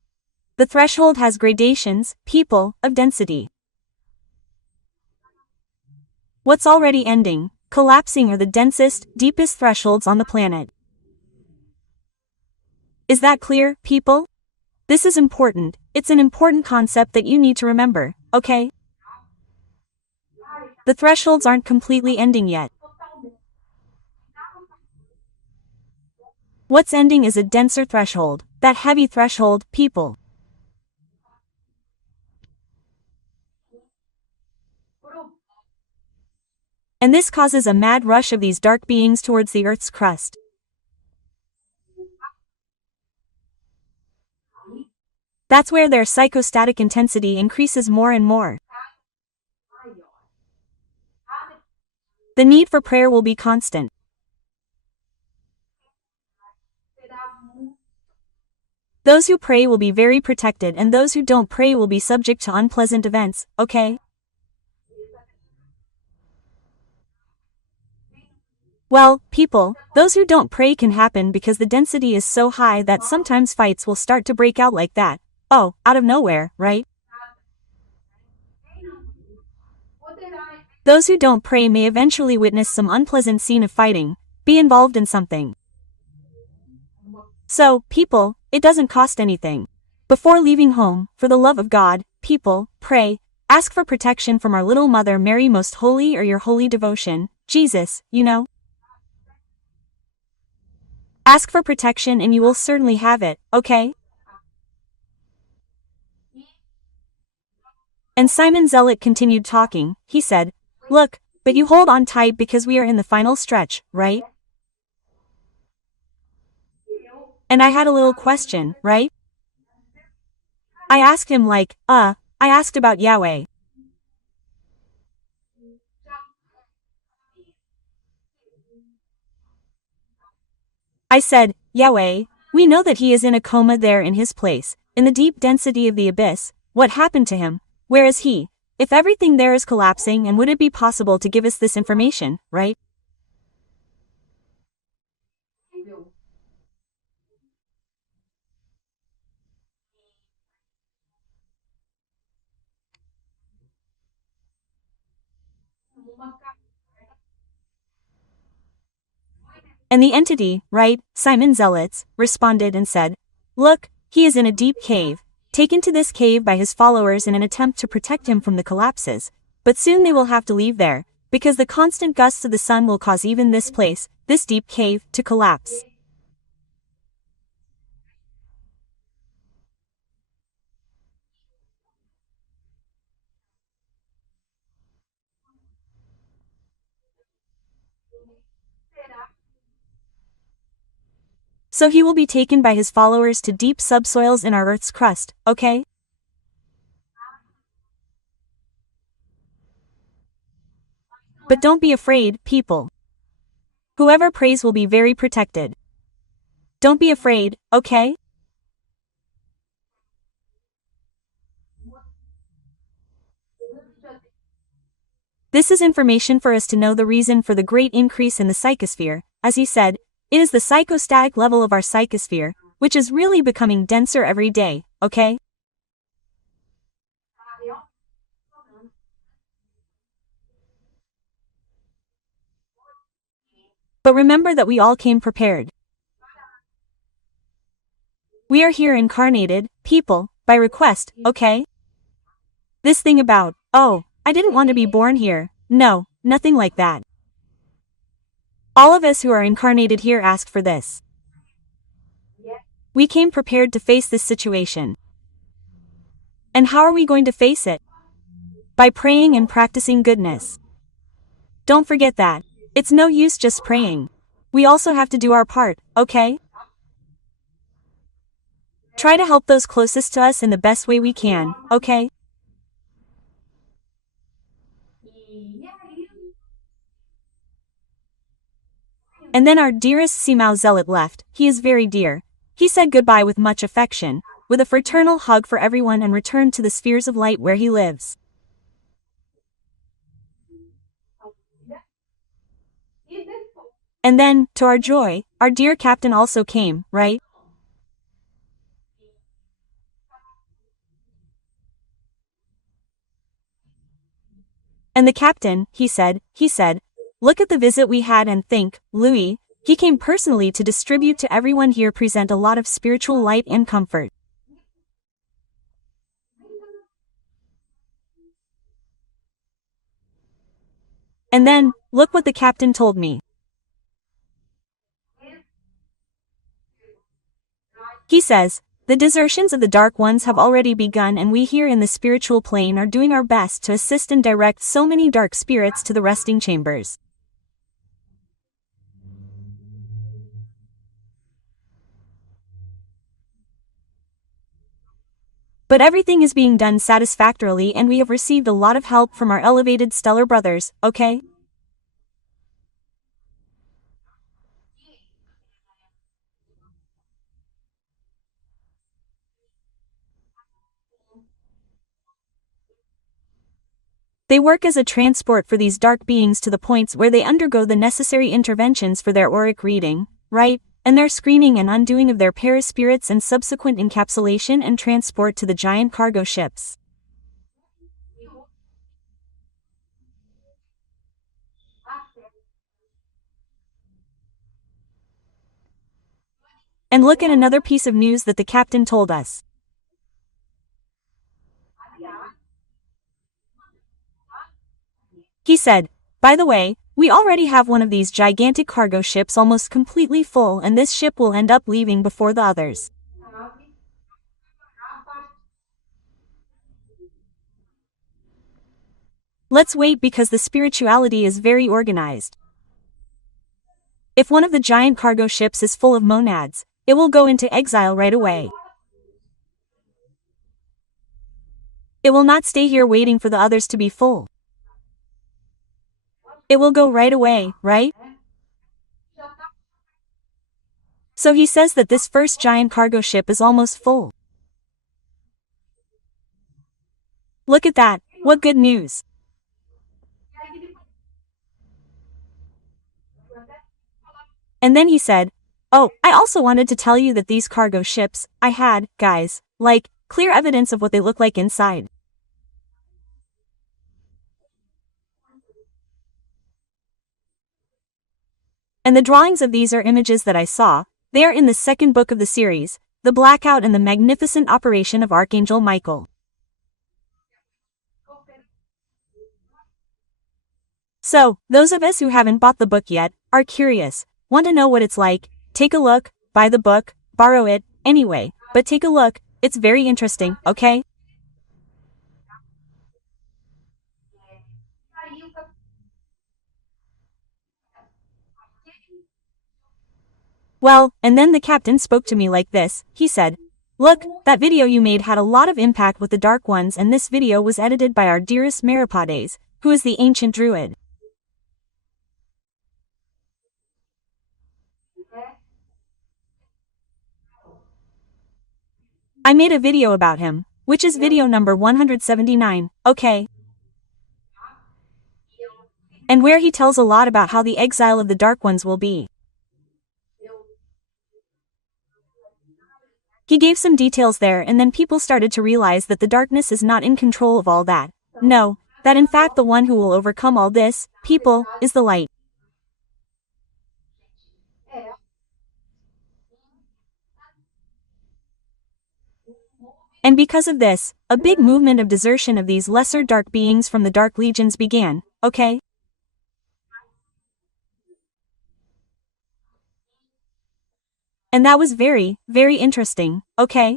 The threshold has gradations, people, of density. What's already ending, collapsing are the densest, deepest thresholds on the planet. Is that clear, people? This is important, it's an important concept that you need to remember, okay? The thresholds aren't completely ending yet. What's ending is a denser threshold, that heavy threshold, people. And this causes a mad rush of these dark beings towards the Earth's crust. That's where their psychostatic intensity increases more and more. The need for prayer will be constant. Those who pray will be very protected and those who don't pray will be subject to unpleasant events, okay? Well, people, those who don't pray can happen because the density is so high that sometimes fights will start to break out like that. Oh, out of nowhere, right? Those who don't pray may eventually witness some unpleasant scene of fighting, be involved in something. So, people, it doesn't cost anything. Before leaving home, for the love of God, people, pray, ask for protection from our little Mother Mary Most Holy or your holy devotion, Jesus, you know. Ask for protection and you will certainly have it, okay? And Simon Zealot continued talking. He said, look, but you hold on tight because we are in the final stretch, right? And I had a little question, right? I asked him I asked about Yahweh. I said, Yahweh, we know that he is in a coma there in his place, in the deep density of the abyss. What happened to him? Where is he? If everything there is collapsing, and would it be possible to give us this information, right? And the entity, right, Simon Zealots, responded and said, Look, he is in a deep cave, taken to this cave by his followers in an attempt to protect him from the collapses, but soon they will have to leave there, because the constant gusts of the sun will cause even this place, this deep cave, to collapse. So he will be taken by his followers to deep subsoils in our Earth's crust, okay? But don't be afraid, people. Whoever prays will be very protected. Don't be afraid, okay? This is information for us to know the reason for the great increase in the psychosphere. As he said, it is the psychostatic level of our psychosphere, which is really becoming denser every day, okay? But remember that we all came prepared. We are here incarnated, people, by request, okay? This thing about, oh, I didn't want to be born here. No, nothing like that. All of us who are incarnated here asked for this. We came prepared to face this situation. And how are we going to face it? By praying and practicing goodness. Don't forget that. It's no use just praying. We also have to do our part, okay? Try to help those closest to us in the best way we can, okay? And then our dearest Simao Zealot left. He is very dear. He said goodbye with much affection, with a fraternal hug for everyone, and returned to the spheres of light where he lives. And then, to our joy, our dear captain also came, right? And the captain, he said, look at the visit we had and think, Louis, he came personally to distribute to everyone here, present a lot of spiritual light and comfort. And then, look what the captain told me. He says, the desertions of the Dark Ones have already begun, and we here in the spiritual plane are doing our best to assist and direct so many dark spirits to the resting chambers. But everything is being done satisfactorily, and we have received a lot of help from our elevated stellar brothers, okay? They work as a transport for these dark beings to the points where they undergo the necessary interventions for their auric reading, right, and their screening and undoing of their paraspirits, and subsequent encapsulation and transport to the giant cargo ships. And look at another piece of news that the captain told us. He said, by the way, we already have one of these gigantic cargo ships almost completely full, and this ship will end up leaving before the others. Let's wait, because the spirituality is very organized. If one of the giant cargo ships is full of monads, it will go into exile right away. It will not stay here waiting for the others to be full. It will go right away, right? So he says that this first giant cargo ship is almost full. Look at that, what good news. And then he said, oh, I also wanted to tell you that these cargo ships, I had, guys, like, clear evidence of what they look like inside. And the drawings of these are images that I saw. They are in the second book of the series, The Blackout and the Magnificent Operation of Archangel Michael. So, those of us who haven't bought the book yet, are curious, want to know what it's like, take a look, buy the book, borrow it, anyway, but take a look, it's very interesting, okay? Well, and then the captain spoke to me like this, he said, look, that video you made had a lot of impact with the Dark Ones and this video was edited by our dearest Meripades, who is the ancient druid. I made a video about him, which is video number 179, okay? And where he tells a lot about how the exile of the Dark Ones will be. He gave some details there and then people started to realize that the darkness is not in control of all that. No, that in fact the one who will overcome all this, people, is the light. And because of this, a big movement of desertion of these lesser dark beings from the Dark Legions began, okay? And that was very, very interesting, okay?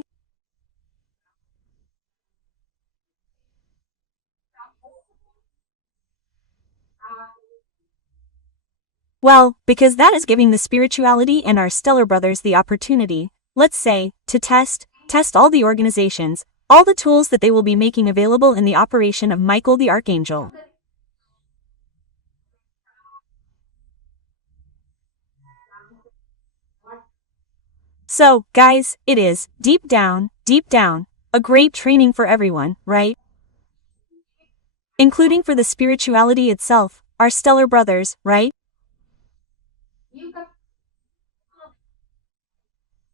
Well, because that is giving the spirituality and our stellar brothers the opportunity, let's say, to test all the organizations, all the tools that they will be making available in the operation of Michael the Archangel. So, guys, it is, deep down, a great training for everyone, right? Including for the spirituality itself, our stellar brothers, right?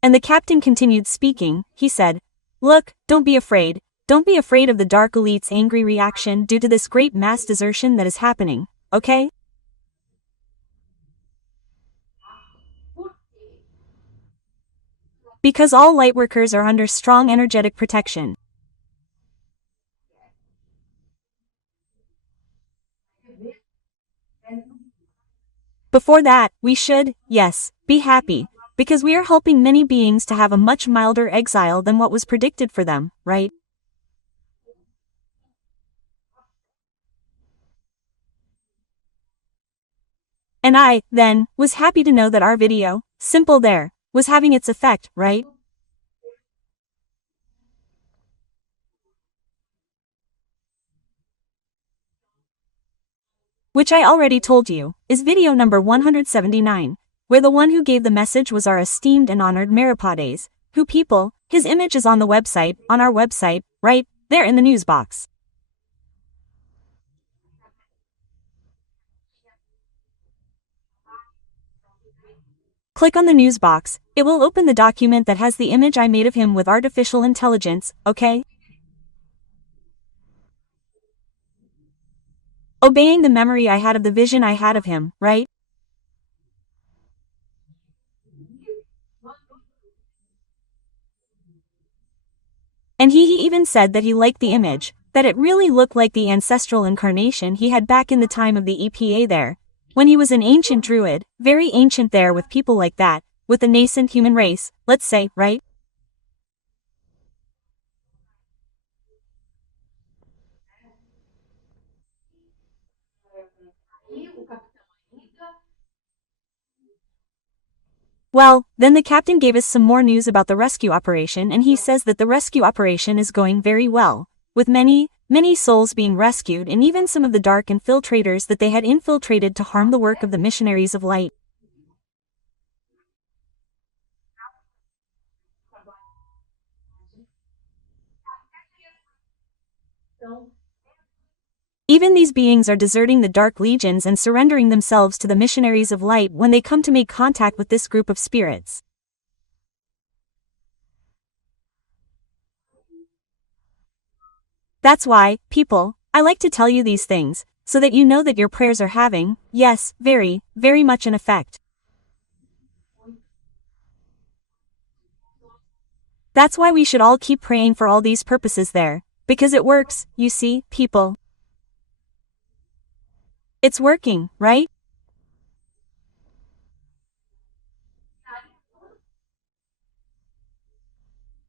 And the captain continued speaking, he said, look, don't be afraid of the Dark Elite's angry reaction due to this great mass desertion that is happening, okay? Because all lightworkers are under strong energetic protection. Before that, we should, yes, be happy, because we are helping many beings to have a much milder exile than what was predicted for them, right? And I, then, was happy to know that our video, simple there, was having its effect, right? Which I already told you, is video number 179, where the one who gave the message was our esteemed and honored Meripades, who people, his image is on the website, on our website, right, there in the news box. Click on the news box, it will open the document that has the image I made of him with artificial intelligence, okay? Obeying the memory I had of the vision I had of him, right? And he even said that he liked the image, that it really looked like the ancestral incarnation he had back in the time of the EPA there, when he was an ancient druid, very ancient there with people like that, with the nascent human race, let's say, right? Well, then the captain gave us some more news about the rescue operation, and he says that the rescue operation is going very well, with many souls being rescued, and even some of the dark infiltrators that they had infiltrated to harm the work of the missionaries of light. Even these beings are deserting the dark legions and surrendering themselves to the missionaries of light when they come to make contact with this group of spirits. That's why, people, I like to tell you these things, so that you know that your prayers are having, yes, very much an effect. That's why we should all keep praying for all these purposes there, because it works, you see, people. It's working, right?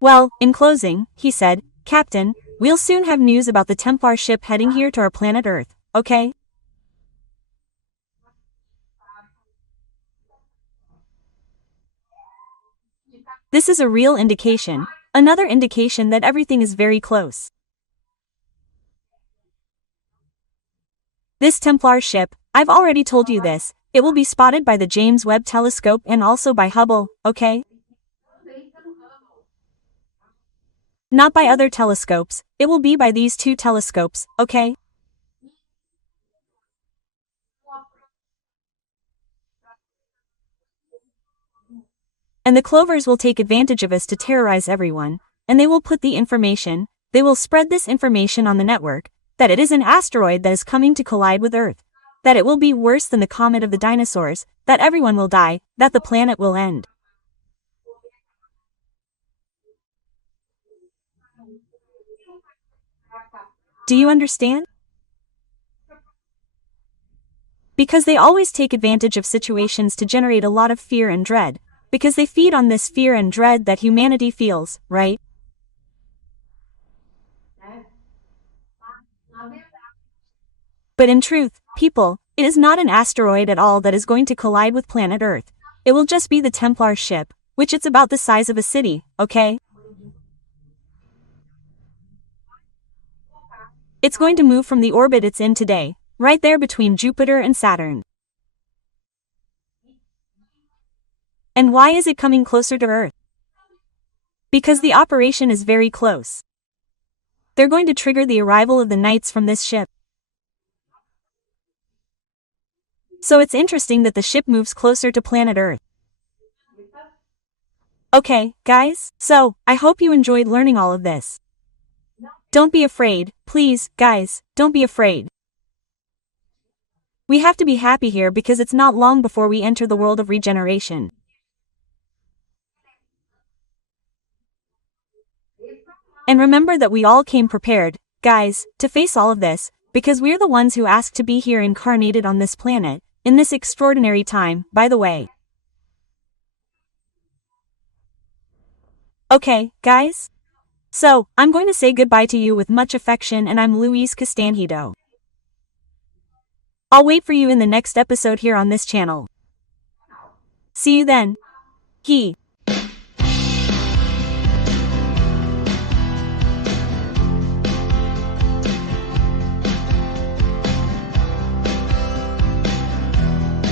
Well, in closing, he said, Captain, we'll soon have news about the Templar ship heading here to our planet Earth, okay? This is a real indication, another indication that everything is very close. This Templar ship, I've already told you this, it will be spotted by the James Webb Telescope and also by Hubble, okay? Not by other telescopes, it will be by these two telescopes, okay? And the Clovers will take advantage of us to terrorize everyone, and they will they will spread this information on the network, that it is an asteroid that is coming to collide with Earth, that it will be worse than the comet of the dinosaurs, that everyone will die, that the planet will end. Do you understand? Because they always take advantage of situations to generate a lot of fear and dread, because they feed on this fear and dread that humanity feels, right? But in truth, people, it is not an asteroid at all that is going to collide with planet Earth. It will just be the Templar ship, which it's about the size of a city, okay? It's going to move from the orbit it's in today, right there between Jupiter and Saturn. And why is it coming closer to Earth? Because the operation is very close. They're going to trigger the arrival of the knights from this ship. So it's interesting that the ship moves closer to planet Earth. Okay, guys, so, I hope you enjoyed learning all of this. Don't be afraid, please, guys, don't be afraid. We have to be happy here because it's not long before we enter the world of regeneration. And remember that we all came prepared, guys, to face all of this, because we're the ones who asked to be here incarnated on this planet, in this extraordinary time, by the way. Okay, guys? So, I'm going to say goodbye to you with much affection, and I'm Louise Castanhedo. I'll wait for you in the next episode here on this channel. See you then. He.